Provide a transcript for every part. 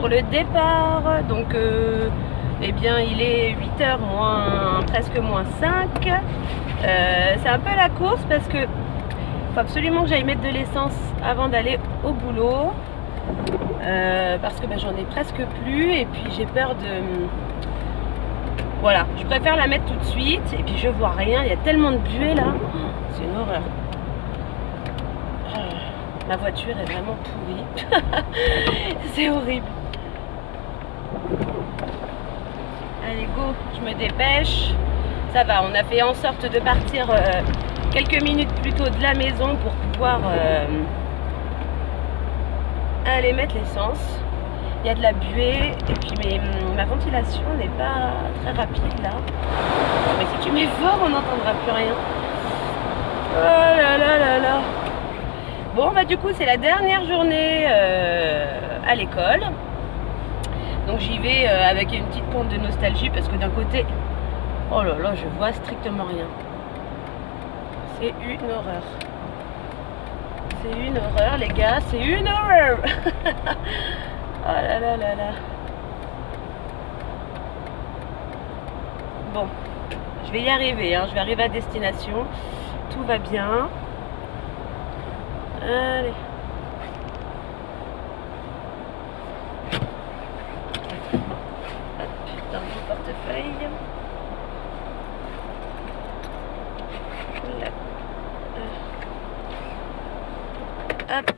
pour le départ. Donc eh bien il est 8h moins, presque moins 5. C'est un peu la course parce que faut absolument que j'aille mettre de l'essence avant d'aller au boulot. Parce que j'en ai presque plus et puis j'ai peur de... Voilà, je préfère la mettre tout de suite et puis je vois rien, il y a tellement de buée là, c'est une horreur. Ma voiture est vraiment pourrie, c'est horrible. Allez go, je me dépêche. Ça va, on a fait en sorte de partir quelques minutes plus tôt de la maison pour pouvoir aller mettre l'essence. Il y a de la buée et puis ma ventilation n'est pas très rapide là. Mais si tu mets fort, on n'entendra plus rien. Oh là là là là. Bon bah du coup c'est la dernière journée à l'école. Donc j'y vais avec une petite pointe de nostalgie parce que d'un côté, oh là là, je vois strictement rien. C'est une horreur. C'est une horreur les gars, c'est une horreur. Oh là là là là. Bon, je vais y arriver, hein. Je vais arriver à destination. Tout va bien. Allez. Hop, dans mon portefeuille. Là. Hop.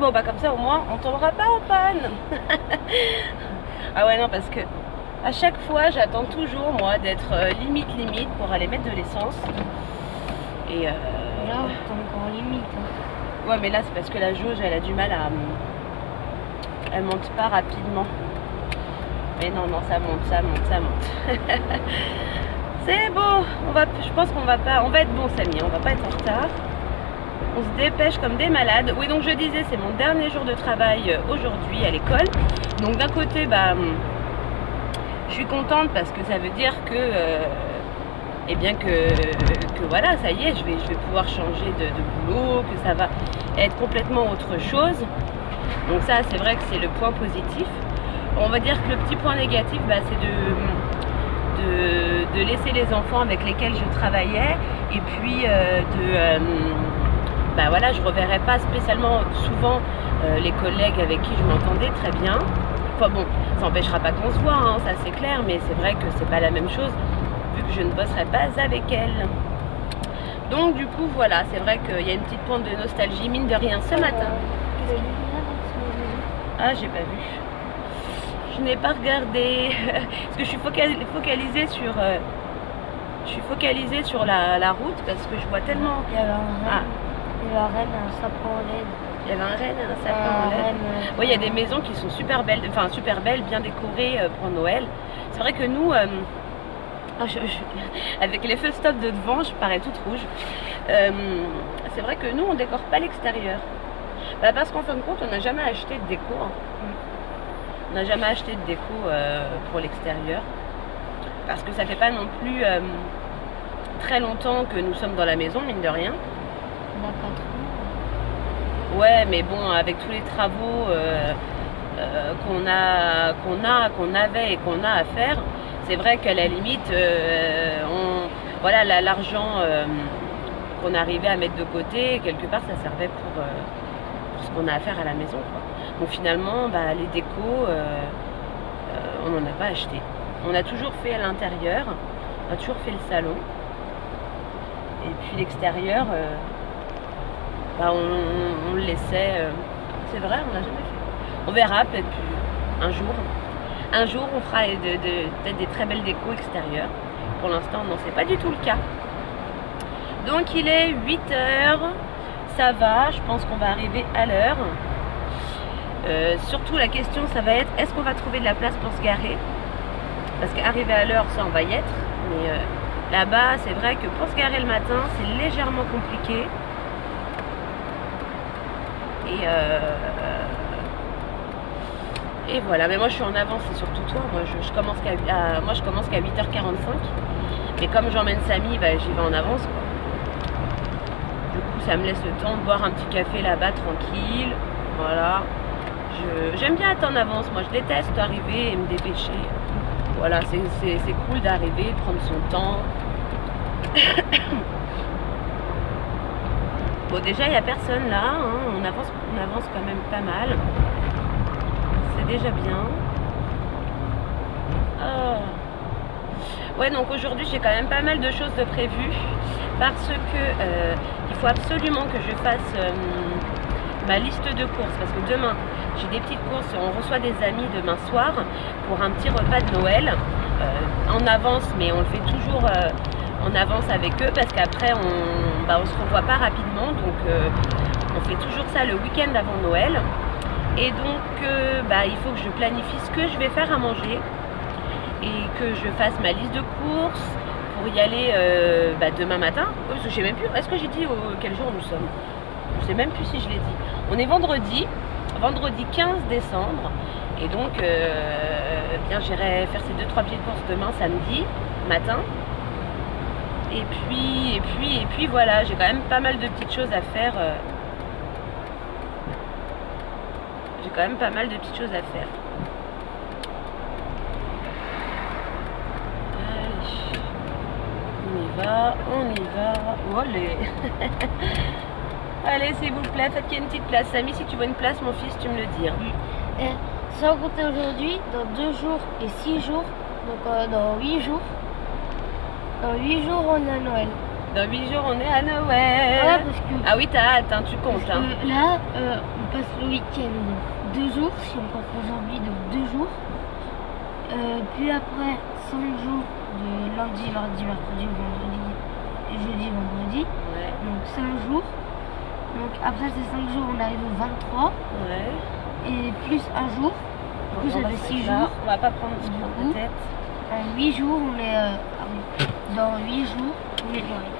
Bon bah comme ça au moins on tombera pas en panne. Ah ouais non parce que à chaque fois j'attends toujours moi d'être limite pour aller mettre de l'essence. Et là t'es encore limite. Hein. Ouais mais là c'est parce que la jauge elle a du mal à... Elle monte pas rapidement. Mais non non ça monte, ça monte, ça monte. C'est beau. Je pense qu'on va pas... On va être bon Samy, on va pas être en retard. On se dépêche comme des malades. Oui, donc je disais, c'est mon dernier jour de travail aujourd'hui à l'école. Donc d'un côté, bah, je suis contente parce que ça veut dire que, eh bien que voilà, ça y est, je vais pouvoir changer de boulot, que ça va être complètement autre chose. Donc ça, c'est vrai que c'est le point positif. On va dire que le petit point négatif, bah, c'est de laisser les enfants avec lesquels je travaillais et puis bah voilà, je ne reverrai pas spécialement souvent les collègues avec qui je m'entendais très bien. Enfin bon, ça n'empêchera pas qu'on se voit, hein, ça c'est clair, mais c'est vrai que c'est pas la même chose vu que je ne bosserai pas avec elles. Donc du coup voilà, c'est vrai qu'il y a une petite pointe de nostalgie, mine de rien, ce matin. Ah, j'ai pas vu. Je n'ai pas regardé parce que je suis focalisée sur... je suis focalisée sur la route parce que je vois tellement... Il y avait un renne, un sapin en LED. Il y avait un renne, un sapin en LED. Oui, il y a des maisons qui sont super belles, enfin super belles, bien décorées pour Noël. C'est vrai que nous, avec les feux stop de devant, je parais toute rouge. C'est vrai que nous, on décore pas l'extérieur. Bah, parce qu'en fin de compte, on n'a jamais acheté de déco. Hein. On n'a jamais acheté de déco pour l'extérieur. Parce que ça fait pas non plus très longtemps que nous sommes dans la maison, mine de rien. On n'a pas trop. Ouais, mais bon, avec tous les travaux qu'on avait et qu'on a à faire, c'est vrai qu'à la limite, voilà, l'argent qu'on arrivait à mettre de côté, quelque part, ça servait pour ce qu'on a à faire à la maison, quoi. Donc finalement, bah, les décos, on n'en a pas acheté. On a toujours fait à l'intérieur, on a toujours fait le salon. Et puis l'extérieur, bah, on le laissait. C'est vrai, on n'a jamais fait. On verra peut-être un jour. un jour on fera peut-être des très belles décos extérieures. Pour l'instant non, c'est pas du tout le cas. Donc il est 8 h, ça va, je pense qu'on va arriver à l'heure. Surtout la question ça va être, est-ce qu'on va trouver de la place pour se garer? Parce qu'arriver à l'heure ça on va y être, mais là-bas c'est vrai que pour se garer le matin c'est légèrement compliqué. Et voilà, mais moi je suis en avance, c'est surtout toi. Moi je commence qu'à 8h45. Mais comme j'emmène Samy, bah, j'y vais en avance, quoi. Du coup ça me laisse le temps de boire un petit café là-bas tranquille. Voilà. J'aime bien être en avance, moi je déteste arriver et me dépêcher. Voilà, c'est cool d'arriver, de prendre son temps. Bon déjà il n'y a personne là, hein. On avance quand même pas mal. C'est déjà bien. Oh. Ouais, donc aujourd'hui j'ai quand même pas mal de choses de prévues parce que il faut absolument que je fasse ma liste de courses, parce que demain j'ai des petites courses, on reçoit des amis demain soir pour un petit repas de Noël en avance, mais on le fait toujours en avance avec eux parce qu'après on se revoit pas rapidement, donc on fait toujours ça le week-end avant Noël. Et donc il faut que je planifie ce que je vais faire à manger et que je fasse ma liste de courses pour y aller demain matin. Je sais même plus, est-ce que j'ai dit quel jour nous sommes? Je sais même plus si je l'ai dit. On est vendredi 15 décembre et donc j'irai faire ces 2-3 petites courses demain samedi matin. Et puis voilà, j'ai quand même pas mal de petites choses à faire. J'ai quand même pas mal de petites choses à faire. Allez, on y va. Allez. Allez, s'il vous plaît, faites qu'il y ait une petite place. Samy, si tu vois une place, mon fils, tu me le dis. Et sans compter aujourd'hui, dans 2 jours et 6 jours, donc dans 8 jours. Dans 8 jours, on est à Noël. Dans 8 jours, on est à Noël. Voilà, parce que, ah oui, t'as hâte, hein, tu comptes. Hein. Là, on passe le week-end 2 jours, si on compte aujourd'hui, donc 2 jours. Puis après, 5 jours de lundi, mardi, mercredi, vendredi, jeudi, vendredi. Ouais. Donc 5 jours. Donc après ces 5 jours, on arrive au 23. Ouais. Et plus un jour. Du coup, ça fait 6 jours. On va pas prendre de tête. En 8 jours, on est... dans 8 jours, on est Noël.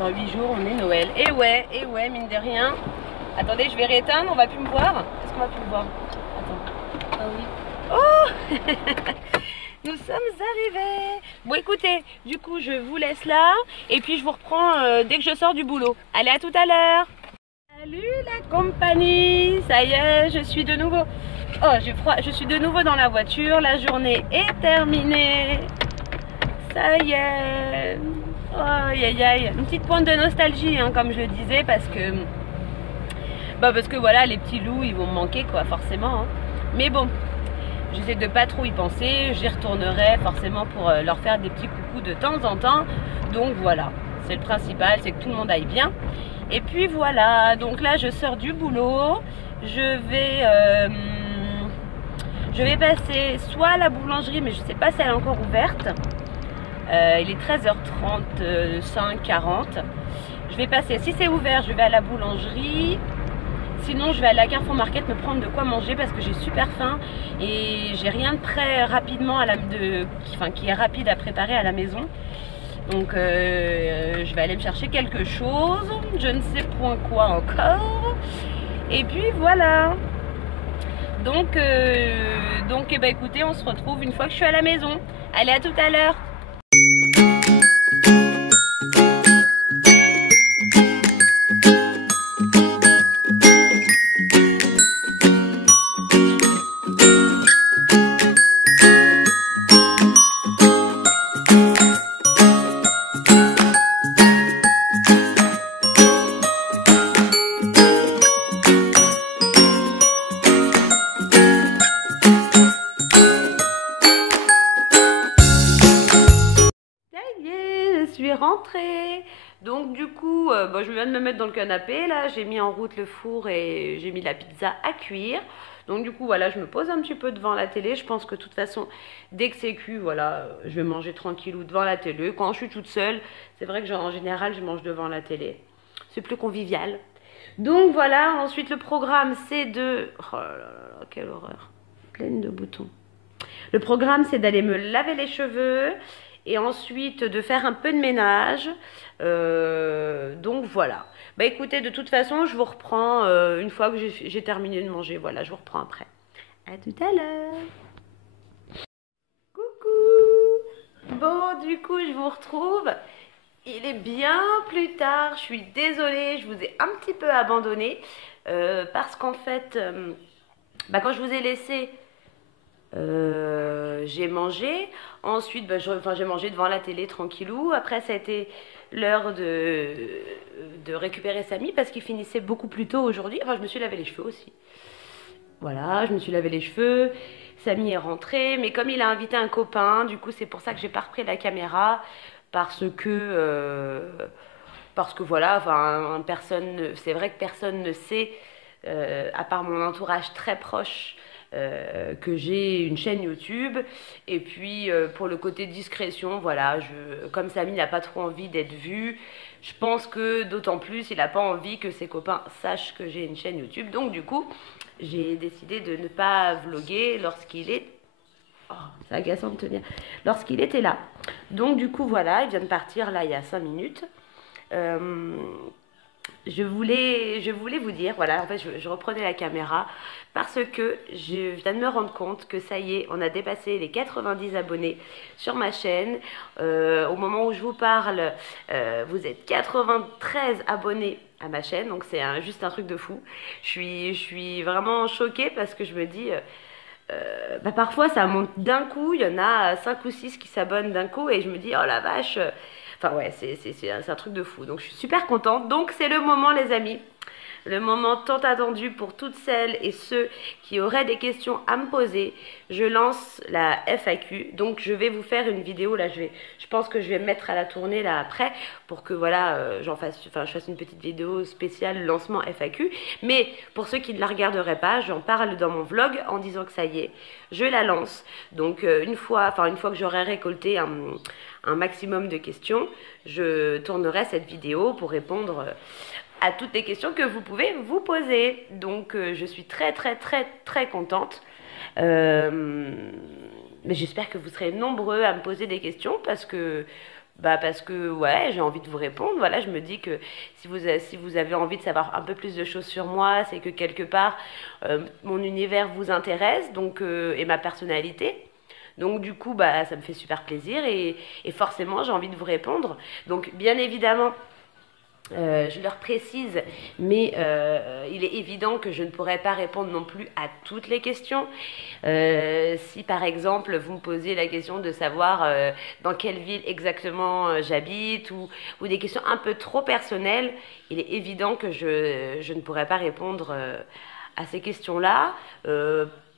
Dans 8 jours, on est Noël. Et ouais, mine de rien. Attendez, je vais rééteindre, on va plus me voir. Est-ce qu'on va plus me voir? Attends. Ah oui. Oh. Nous sommes arrivés. Bon, écoutez, du coup, je vous laisse là. Et puis, je vous reprends dès que je sors du boulot. Allez, à tout à l'heure. Salut la compagnie. Ça y est, je suis de nouveau... Oh, j'ai froid. Je suis de nouveau dans la voiture. La journée est terminée. Ça y est. Oh, aïe aïe aïe. Une petite pointe de nostalgie, hein, comme je le disais, parce que voilà, les petits loups, ils vont me manquer, quoi, forcément. Hein. Mais bon, j'essaie de pas trop y penser. J'y retournerai forcément pour leur faire des petits coucous de temps en temps. Donc voilà, c'est le principal, c'est que tout le monde aille bien. Et puis voilà, donc là, je sors du boulot. Je vais passer soit à la boulangerie, mais je sais pas si elle est encore ouverte. Il est 13h35, 40. Je vais passer, si c'est ouvert, je vais à la boulangerie. Sinon, je vais à la Carrefour Market me prendre de quoi manger parce que j'ai super faim et j'ai rien de prêt rapidement qui est rapide à préparer à la maison. Donc, je vais aller me chercher quelque chose. Je ne sais point quoi encore. Et puis voilà. Donc écoutez, on se retrouve une fois que je suis à la maison. Allez, à tout à l'heure. Rentrée. Donc du coup je viens de me mettre dans le canapé là, j'ai mis en route le four et j'ai mis la pizza à cuire. Donc du coup, voilà, je me pose un petit peu devant la télé. Je pense que de toute façon, dès que c'est cuit, voilà, je vais manger tranquillou devant la télé. Quand je suis toute seule, c'est vrai que genre, en général, je mange devant la télé. C'est plus convivial. Donc voilà, ensuite le programme c'est de... Oh là là, quelle horreur. Pleine de boutons. Le programme c'est d'aller me laver les cheveux et ensuite de faire un peu de ménage. Donc voilà. Bah écoutez, de toute façon, je vous reprends une fois que j'ai terminé de manger. Voilà, je vous reprends après. À tout à l'heure. Coucou. Bon, du coup, je vous retrouve. Il est bien plus tard, je suis désolée, je vous ai un petit peu abandonné parce qu'en fait, quand je vous ai laissé, j'ai mangé. Ensuite, j'ai mangé devant la télé tranquillou. Après, ça a été l'heure de récupérer Samy parce qu'il finissait beaucoup plus tôt aujourd'hui. Enfin, je me suis lavé les cheveux aussi. Voilà, je me suis lavé les cheveux. Samy est rentré, mais comme il a invité un copain, du coup, c'est pour ça que j'ai pas repris la caméra. Parce que voilà, enfin, c'est vrai que personne ne sait, à part mon entourage très proche, que j'ai une chaîne YouTube. Et puis pour le côté discrétion, voilà, comme Samy n'a pas trop envie d'être vu, je pense que d'autant plus il n'a pas envie que ses copains sachent que j'ai une chaîne YouTube. Donc du coup, j'ai décidé de ne pas vloguer lorsqu'il est... Oh, c'est agaçant de tenir. Lorsqu'il était là. Donc du coup, voilà, il vient de partir là il y a 5 minutes. Je voulais vous dire, voilà, en fait, je reprenais la caméra parce que je viens de me rendre compte que ça y est, on a dépassé les 90 abonnés sur ma chaîne. Au moment où je vous parle, vous êtes 93 abonnés à ma chaîne, donc c'est juste un truc de fou. Je suis vraiment choquée parce que je me dis... parfois ça monte d'un coup, il y en a 5 ou 6 qui s'abonnent d'un coup et je me dis oh la vache, enfin ouais c'est un truc de fou, donc je suis super contente. Donc c'est le moment les amis, le moment tant attendu pour toutes celles et ceux qui auraient des questions à me poser. Je lance la FAQ, donc je vais vous faire une vidéo là, je pense que je vais me mettre à la tournée là après pour que voilà, je fasse une petite vidéo spéciale lancement FAQ. Mais pour ceux qui ne la regarderaient pas, j'en parle dans mon vlog en disant que ça y est, je la lance. Donc une fois que j'aurai récolté un maximum de questions, je tournerai cette vidéo pour répondre à toutes les questions que vous pouvez vous poser. Donc je suis très très très très contente. Mais j'espère que vous serez nombreux à me poser des questions parce que ouais, j'ai envie de vous répondre. Voilà, je me dis que si vous avez envie de savoir un peu plus de choses sur moi, c'est que quelque part mon univers vous intéresse, donc et ma personnalité. Donc du coup, ça me fait super plaisir et forcément j'ai envie de vous répondre. Donc bien évidemment, je leur précise, mais il est évident que je ne pourrai pas répondre non plus à toutes les questions. Si par exemple vous me posez la question de savoir dans quelle ville exactement j'habite ou des questions un peu trop personnelles, il est évident que je ne pourrai pas répondre à ces questions-là.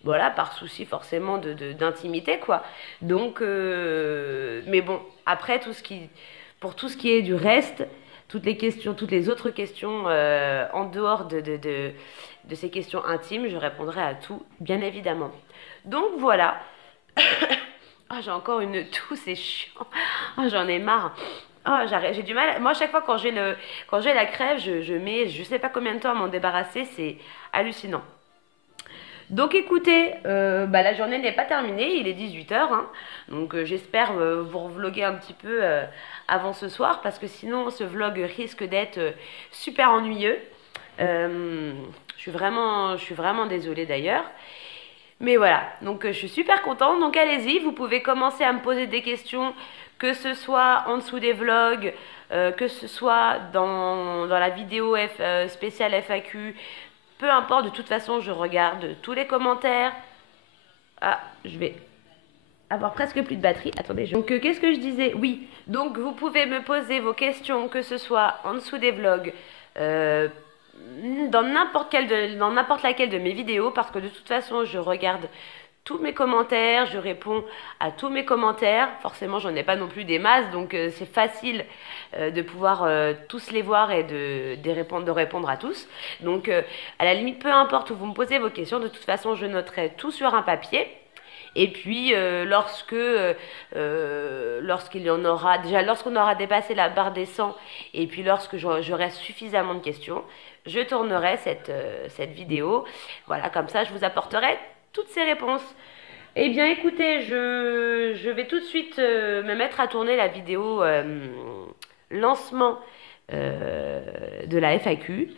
Voilà, par souci forcément d'intimité, quoi. Donc, mais bon, après, pour tout ce qui est du reste, toutes les autres questions en dehors de ces questions intimes, je répondrai à tout, bien évidemment. Donc voilà. Oh, j'ai encore une toux, c'est chiant. Oh, j'en ai marre. Oh, j'ai du mal. Moi, à chaque fois quand j'ai la crève, je mets je sais pas combien de temps à m'en débarrasser, c'est hallucinant. Donc écoutez, la journée n'est pas terminée, il est 18h, hein, donc j'espère vous vlogger un petit peu avant ce soir parce que sinon ce vlog risque d'être super ennuyeux. Je suis vraiment désolée d'ailleurs. Mais voilà, donc je suis super contente, donc allez-y, vous pouvez commencer à me poser des questions, que ce soit en dessous des vlogs, que ce soit dans la vidéo spéciale FAQ. Peu importe, de toute façon, je regarde tous les commentaires. Ah, je vais avoir presque plus de batterie. Attendez, donc qu'est-ce que je disais? Oui, donc vous pouvez me poser vos questions, que ce soit en dessous des vlogs, dans n'importe laquelle de mes vidéos, parce que de toute façon, je regarde tous mes commentaires, je réponds à tous mes commentaires. Forcément, j'en ai pas non plus des masses, donc c'est facile de pouvoir tous les voir et de répondre à tous. Donc, à la limite, peu importe où vous me posez vos questions, de toute façon, je noterai tout sur un papier. Et puis, lorsqu'il y en aura, déjà lorsqu'on aura dépassé la barre des 100, et puis lorsque j'aurai suffisamment de questions, je tournerai cette vidéo. Voilà, comme ça, je vous apporterai toutes ces réponses. Eh bien, écoutez, je vais tout de suite me mettre à tourner la vidéo lancement de la FAQ.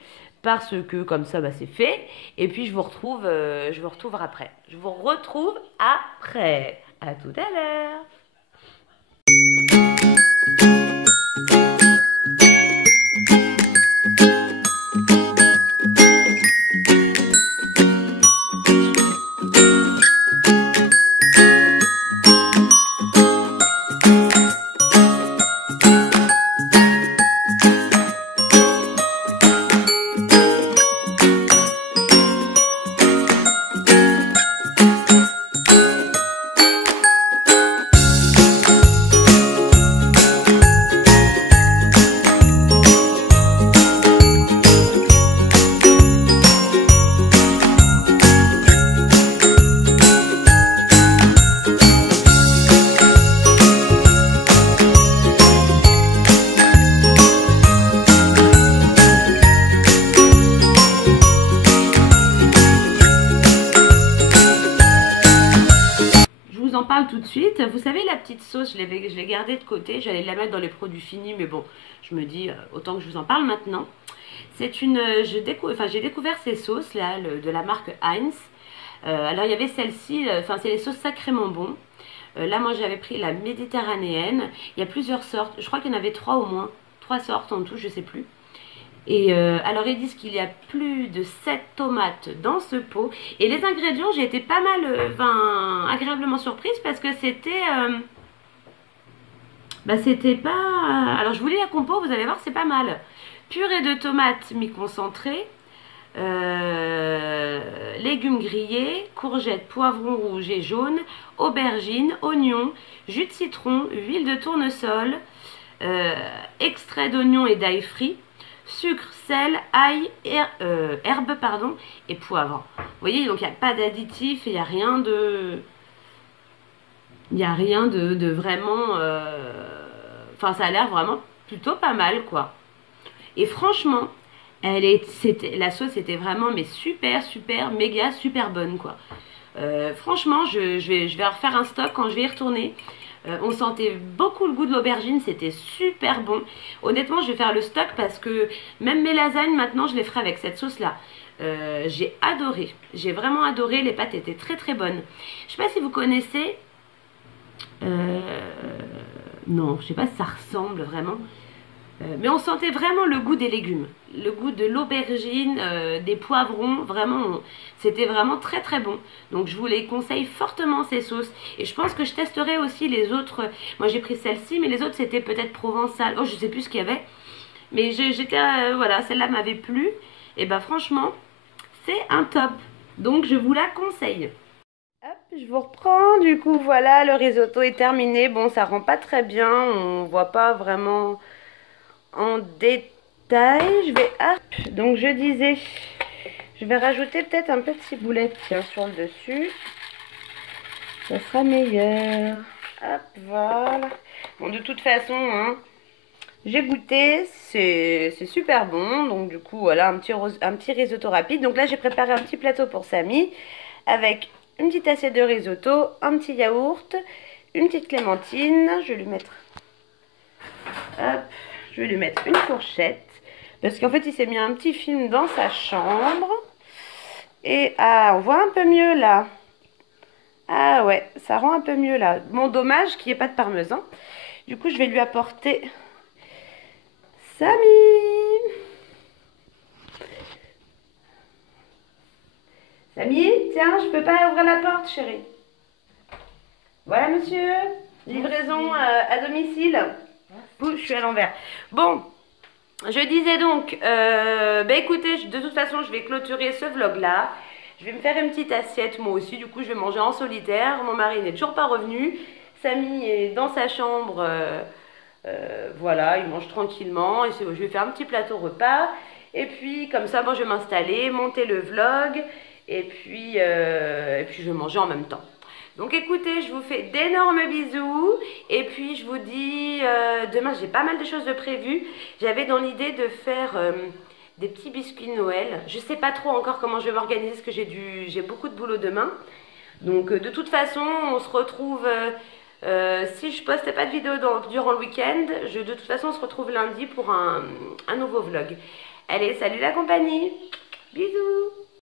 Parce que comme ça, bah, c'est fait. Et puis, je vous retrouve après. Je vous retrouve après. À tout à l'heure. Parle tout de suite. Vous savez, la petite sauce, je l'ai gardée de côté. J'allais la mettre dans les produits finis, mais bon, je me dis autant que je vous en parle maintenant. C'est une, j'ai découvert ces sauces là de la marque Heinz. Alors il y avait celle-ci, c'est les sauces sacrément bon. Là, moi j'avais pris la méditerranéenne. Il y a plusieurs sortes. Je crois qu'il y en avait 3 au moins, 3 sortes en tout, je sais plus. Et alors ils disent qu'il y a plus de 7 tomates dans ce pot. Et les ingrédients, j'ai été pas mal, agréablement surprise parce que c'était c'était pas... Alors je vous lis la compo, vous allez voir, c'est pas mal. Purée de tomates mi-concentrée, légumes grillés, courgettes, poivrons rouges et jaunes, aubergines, oignons, jus de citron, huile de tournesol, extrait d'oignon et d'ail frit, sucre, sel, ail, herbe et poivre. Vous voyez, donc il n'y a pas d'additif, il n'y a rien de... Il n'y a rien de vraiment... ça a l'air vraiment plutôt pas mal, quoi. Et franchement, la sauce était vraiment mais super, méga, super bonne, quoi. Franchement, je vais refaire un stock quand je vais y retourner. On sentait beaucoup le goût de l'aubergine, c'était super bon. Honnêtement, je vais faire le stock parce que même mes lasagnes, maintenant, je les ferai avec cette sauce-là. J'ai adoré, j'ai vraiment adoré, les pâtes étaient très bonnes. Je sais pas si vous connaissez... non, je sais pas si ça ressemble vraiment. Mais on sentait vraiment le goût des légumes, le goût de l'aubergine, des poivrons, vraiment, c'était vraiment très bon. Donc je vous les conseille fortement ces sauces. Et je pense que je testerai aussi les autres. Moi j'ai pris celle-ci, mais les autres c'était peut-être provençal. Oh, je sais plus ce qu'il y avait. Mais j'étais, voilà, celle-là m'avait plu. Et ben franchement, c'est un top. Donc je vous la conseille. Hop, je vous reprends. Du coup, voilà, le risotto est terminé. Bon, ça rend pas très bien. On voit pas vraiment... en détail, donc je disais, je vais rajouter peut-être un peu de ciboulette sur le dessus, ça sera meilleur. Hop, voilà. Bon, de toute façon, hein, j'ai goûté, c'est super bon. Donc du coup, voilà, un petit risotto rapide. Donc là, j'ai préparé un petit plateau pour Samy avec une petite assiette de risotto, un petit yaourt, une petite clémentine. Je vais lui mettre, hop, je vais lui mettre une fourchette. Parce qu'en fait, il s'est mis un petit film dans sa chambre. Et on voit un peu mieux là. Ah ouais, ça rend un peu mieux là. Bon, dommage qu'il n'y ait pas de parmesan. Du coup, je vais lui apporter Samy. Samy, tiens, je peux pas ouvrir la porte, chérie. Voilà, monsieur. Livraison à domicile. Ouh, je suis à l'envers. Bon, je disais donc, écoutez, de toute façon, je vais clôturer ce vlog-là. Je vais me faire une petite assiette moi aussi, du coup je vais manger en solitaire. Mon mari n'est toujours pas revenu. Samy est dans sa chambre, voilà, il mange tranquillement. Et je vais faire un petit plateau repas. Et puis comme ça, moi je vais m'installer, monter le vlog. Et puis je vais manger en même temps. Donc écoutez, je vous fais d'énormes bisous. Et puis je vous dis, demain j'ai pas mal de choses de prévues. J'avais dans l'idée de faire des petits biscuits de Noël. Je sais pas trop encore comment je vais m'organiser parce que j'ai beaucoup de boulot demain. Donc de toute façon, on se retrouve, si je poste pas de vidéo durant le week-end, de toute façon on se retrouve lundi pour un nouveau vlog. Allez, salut la compagnie, bisous.